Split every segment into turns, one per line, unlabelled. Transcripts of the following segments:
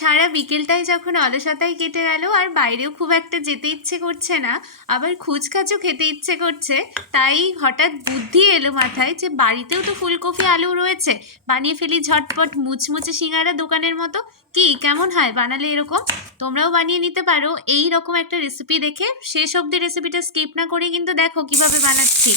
সারা বিকেলটাই যখন অলসতায় কেটে গেল আর বাইরেও খুব একটা যেতে ইচ্ছে করছে না, আবার খুচখাচও খেতে ইচ্ছে করছে, তাই হঠাৎ বুদ্ধি এলো মাথায় যে বাড়িতেও তো ফুলকপি, আলু রয়েছে, বানিয়ে ফেলি ঝটপট মুচমুচে সিঙ্গারা দোকানের মতো। কি, কেমন হয় বানালে এরকম? তোমরাও বানিয়ে নিতে পারো, এই রকম একটা রেসিপি দেখে শেষ অবধি রেসিপিটা স্কিপ না করে কিন্তু দেখো কীভাবে বানাচ্ছি।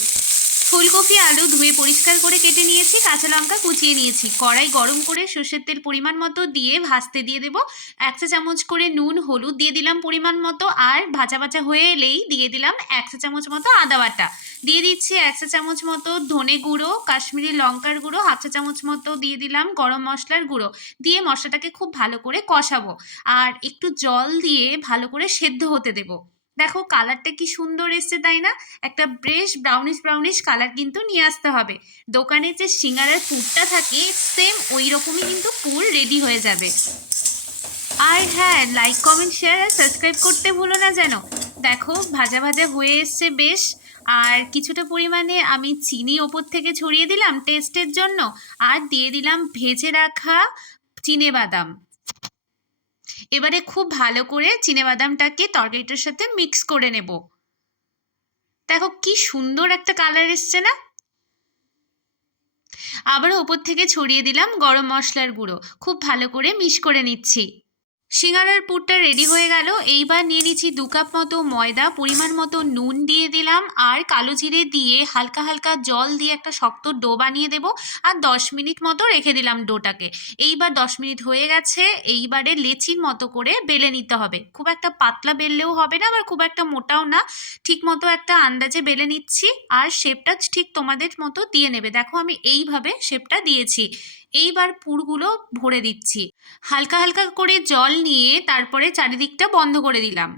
ফুলকপি, আলু ধুয়ে পরিষ্কার করে কেটে নিয়েছি, কাঁচা লঙ্কা কুচিয়ে নিয়েছি। কড়াই গরম করে সর্ষের তেল পরিমাণ মতো দিয়ে ভাজতে দিয়ে দেবো। এক চা চামচ করে নুন, হলুদ দিয়ে দিলাম পরিমাণ মতো, আর ভাজা ভাজা হয়ে এলেই দিয়ে দিলাম এক চা চামচ মতো আদা বাটা। দিয়ে দিচ্ছি এক চা চামচ মতো ধনে গুঁড়ো, কাশ্মীরি লঙ্কার গুঁড়ো, হাফ চা চামচ মতো দিয়ে দিলাম গরম মশলার গুঁড়ো। দিয়ে মশলাটাকে খুব ভালো করে কষাবো, আর একটু জল দিয়ে ভালো করে সেদ্ধ হতে দেবো। দেখো কালারটা কি সুন্দর এসছে, তাই না? একটা বেশ ব্রাউনিশ ব্রাউনিশ কালার কিন্তু নিয়ে আসতে হবে। দোকানে যে সিঙ্গারার পুরটা থাকে সেম ওই রকমই কিন্তু পুর রেডি হয়ে যাবে। আর হ্যাঁ লাইক কমেন্ট শেয়ার আর সাবস্ক্রাইব করতে ভুলো না যেন। দেখো, ভাজা ভাজা হয়ে এসছে বেশ। আর কিছুটা পরিমাণে আমি চিনি ওপর থেকে ছড়িয়ে দিলাম টেস্টের জন্য। আর দিয়ে দিলাম ভেজে রাখা চিনে বাদাম। এবারে খুব ভালো করে বাদামটাকে তরকারিটার সাথে মিক্স করে নেব। দেখো কি সুন্দর একটা কালার এসছে না? আবার ওপর থেকে ছড়িয়ে দিলাম গরম মশলার গুঁড়ো। খুব ভালো করে মিক্স করে নিচ্ছি। সিঙ্গারার পুরটা রেডি হয়ে গেল। এইবার নিয়ে নিচ্ছি দু কাপ মতো ময়দা, পরিমাণ মতো নুন দিয়ে দিলাম, আর কালো জিরে দিয়ে হালকা হালকা জল দিয়ে একটা শক্ত ডো বানিয়ে দেবো, আর দশ মিনিট মতো রেখে দিলাম ডোটাকে। এইবার দশ মিনিট হয়ে গেছে, এইবারে লেচির মতো করে বেলে নিতে হবে। খুব একটা পাতলা বেললেও হবে না, আবার খুব একটা মোটাও না। ঠিক মতো একটা আন্দাজে বেলে নিচ্ছি, আর শেপটা ঠিক তোমাদের মতো দিয়ে নেবে। দেখো আমি এইভাবে শেপটা দিয়েছি। এইবার পুরগুলো ভরে দিচ্ছি। হালকা হালকা করে জল নিয়ে তারপরে চারিদিকটা বন্ধ করে দিলাম।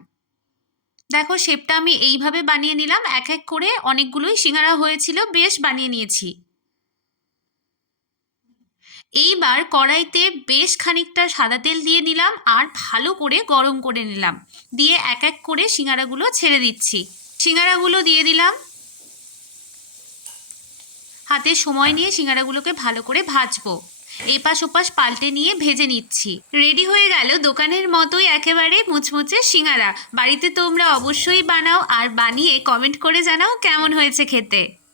দেখো শেপটা আমি এইভাবে বানিয়ে নিলাম, এক এক করে অনেকগুলোই সিঙ্গারা হয়েছিল, বেশ বানিয়ে নিয়েছি। এইবার কড়াইতে বেশ খানিকটা সাদা তেল দিয়ে নিলাম আর ভালো করে গরম করে নিলাম। দিয়ে এক এক করে সিঙ্গারাগুলো ছেড়ে দিচ্ছি। সিঙ্গারাগুলো দিয়ে দিলাম। হাতে সময় নিয়ে সিঙ্গারাগুলোকে ভালো করে ভাজবো। এপাশ ওপাশ পাল্টে নিয়ে ভেজে নিচ্ছি। রেডি হয়ে গেল দোকানের মতোই একেবারে মুচমুচে সিঙ্গারা। বাড়িতে তোমরা অবশ্যই বানাও আর বানিয়ে কমেন্ট করে জানাও কেমন হয়েছে খেতে।